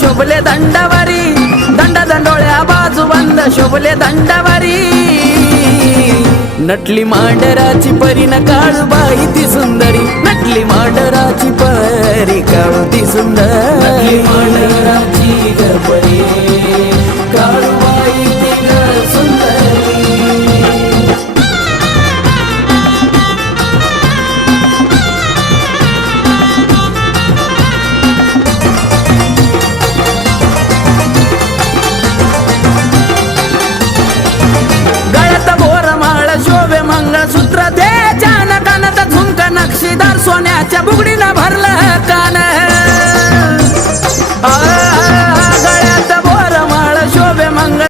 शोभले दंडावारी, दंडा दंडोळ्या बाजूबंद शोभले दंडावारी. नटली मांडराची परी न काळूबाई ती सुंदरी, नटली मांडराची परी काळू ती सुंदर. नटली मांडराची ग परी काळूबाई ती ग सुंदरी. शोभे मंगळसूत्र ते चान कानात झुमका नक्षीदार सोन्याच्या बुगडीनं भरलं कान.